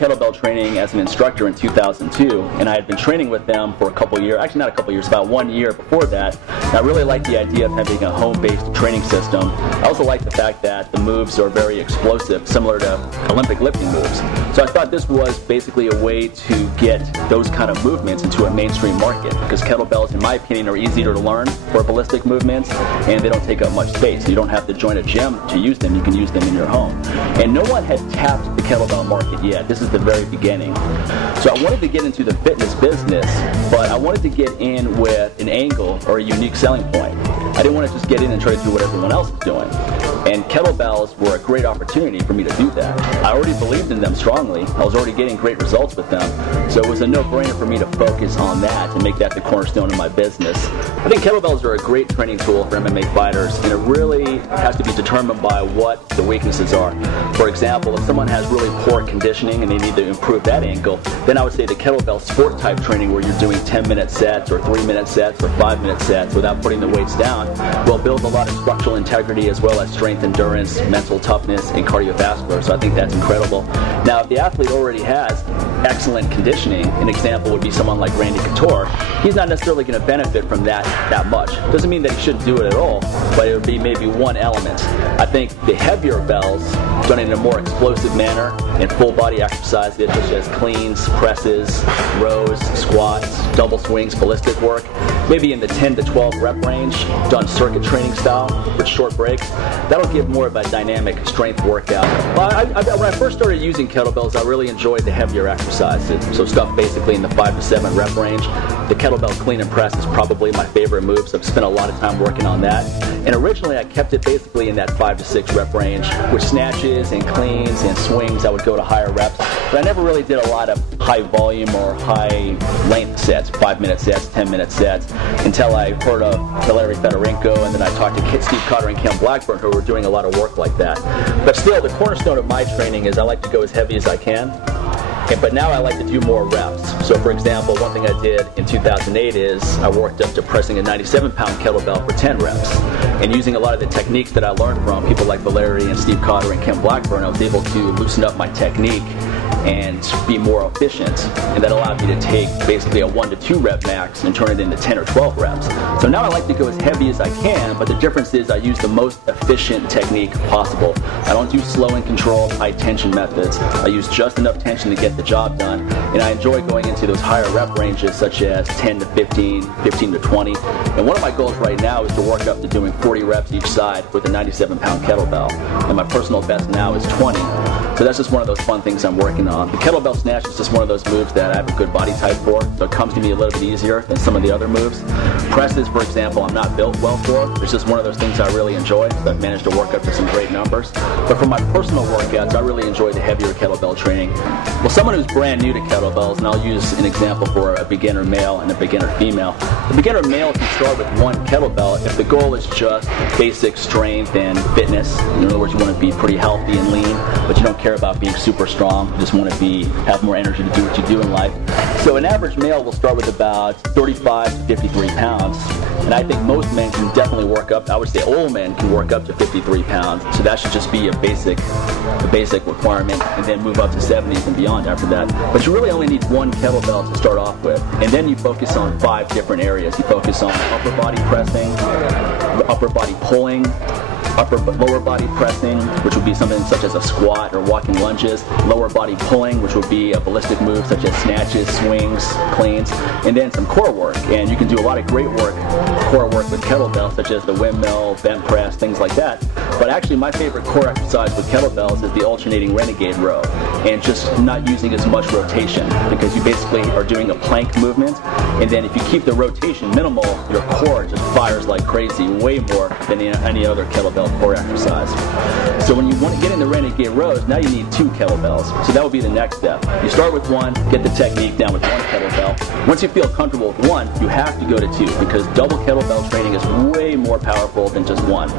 kettlebell training as an instructor in 2002, and I had been training with them for a couple years, actually not a couple years, about 1 year before that. And I really liked the idea of having a home-based training system. I also liked the fact that the moves are very explosive, similar to Olympic lifting moves. So I thought this was basically a way to get those kind of movements into a mainstream market, because kettlebells, in my opinion, are easier to learn for ballistic movements, and they don't take up much space. You don't have to join a gym to use them. You can use them in your home. And no one had tapped the kettlebell market yet. This is the very beginning. So I wanted to get into the fitness business, but I wanted to get in with an angle or a unique selling point. I didn't want to just get in and try to do what everyone else was doing. And kettlebells were a great opportunity for me to do that. I already believed in them strongly. I was already getting great results with them. So it was a no-brainer for me to focus on that and make that the cornerstone of my business. I think kettlebells are a great training tool for MMA fighters, and it really has to be determined by what the weaknesses are. For example, if someone has really poor conditioning and they need to improve that angle, then I would say the kettlebell sport type training, where you're doing 10-minute sets or 3-minute sets or 5-minute sets without putting the weights down, will build a lot of structural integrity as well as strength, endurance, mental toughness, and cardiovascular. So I think that's incredible. Now, if the athlete already has excellent conditioning, an example would be someone like Randy Couture. He's not necessarily going to benefit from that much. Doesn't mean that he shouldn't do it at all, but it would be maybe one element. I think the heavier bells, done in a more explosive manner, and full body exercises such as cleans, presses, rows, squats, double swings, ballistic work, maybe in the 10 to 12 rep range, done circuit training style with short breaks, that'll give more of a dynamic strength workout. When I first started using kettlebells, I really enjoyed the heavier exercises, so stuff basically in the 5 to 7 rep range. The kettlebell clean and press is probably my favorite move, so I've spent a lot of time working on that. And originally I kept it basically in that 5 to 6 rep range. With snatches and cleans and swings, I would go to higher reps, but I never really did a lot of high volume or high length sets, 5-minute sets, 10-minute sets, until I heard of Valery Fedorenko, and then I talked to Steve Cotter and Cam Blackburn, who were doing a lot of work like that. But still, the cornerstone of my training is I like to go as heavy as I can. But now I like to do more reps. So for example, one thing I did in 2008 is I worked up to pressing a 97-pound kettlebell for 10 reps. And using a lot of the techniques that I learned from people like Valery and Steve Cotter and Ken Blackburn, I was able to loosen up my technique and be more efficient. And that allowed me to take basically a 1 to 2 rep max and turn it into 10 or 12 reps. So now I like to go as heavy as I can, but the difference is I use the most efficient technique possible. I don't do slow and controlled, high tension methods. I use just enough tension to get the job done. And I enjoy going into those higher rep ranges, such as 10 to 15, 15 to 20. And one of my goals right now is to work up to doing 40 reps each side with a 97-pound kettlebell. And my personal best now is 20. So that's just one of those fun things I'm working on. The kettlebell snatch is just one of those moves that I have a good body type for, so it comes to me a little bit easier than some of the other moves. Presses, for example, I'm not built well for. It's just one of those things I really enjoy, so I've managed to work up to some great numbers. But for my personal workouts, I really enjoy the heavier kettlebell training. Well, someone who's brand new to kettlebells, and I'll use an example for a beginner male and a beginner female. The beginner male can start with one kettlebell if the goal is just basic strength and fitness. In other words, you want to be pretty healthy and lean, but you don't care about being super strong. You just want to have more energy to do what you do in life. So an average male will start with about 35 to 53 pounds. And I think most men can definitely work up, I would say all men can work up to 53 pounds. So that should just be a basic requirement, and then move up to 70s and beyond after that. But you really only need one kettlebell to start off with. And then you focus on 5 different areas. You focus on upper body pressing, upper body pulling, lower body pressing, which would be something such as a squat or walking lunges, lower body pulling, which would be a ballistic move such as snatches, swings, cleans, and then some core work. And you can do a lot of great core work with kettlebells, such as the windmill, bent press, things like that. But actually my favorite core exercise with kettlebells is the alternating renegade row, and just not using as much rotation, because you basically are doing a plank movement, and then if you keep the rotation minimal, your core just fires like crazy, way more than any other kettlebell core exercise. So when you want to get in the renegade rows, now you need 2 kettlebells. So that would be the next step. You start with 1, get the technique down with 1 kettlebell. Once you feel comfortable with 1, you have to go to 2, because double kettlebell training is way more powerful than just 1.